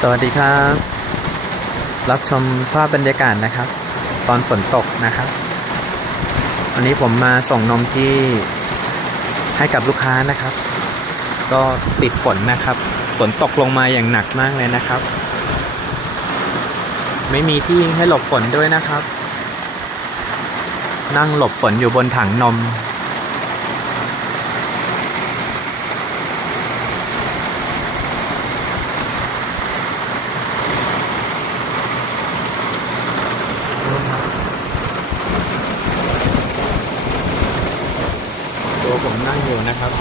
สวัสดีครับรับชมภาพบรรยากาศนะครับตอนฝนตกนะครับวันนี้ผมมาส่งนมที่ให้กับลูกค้านะครับก็ติดฝนนะครับฝนตกลงมาอย่างหนักมากเลยนะครับไม่มีที่ให้หลบฝนด้วยนะครับนั่งหลบฝนอยู่บนถังนมตัวผมนั่งอยู่นะครับ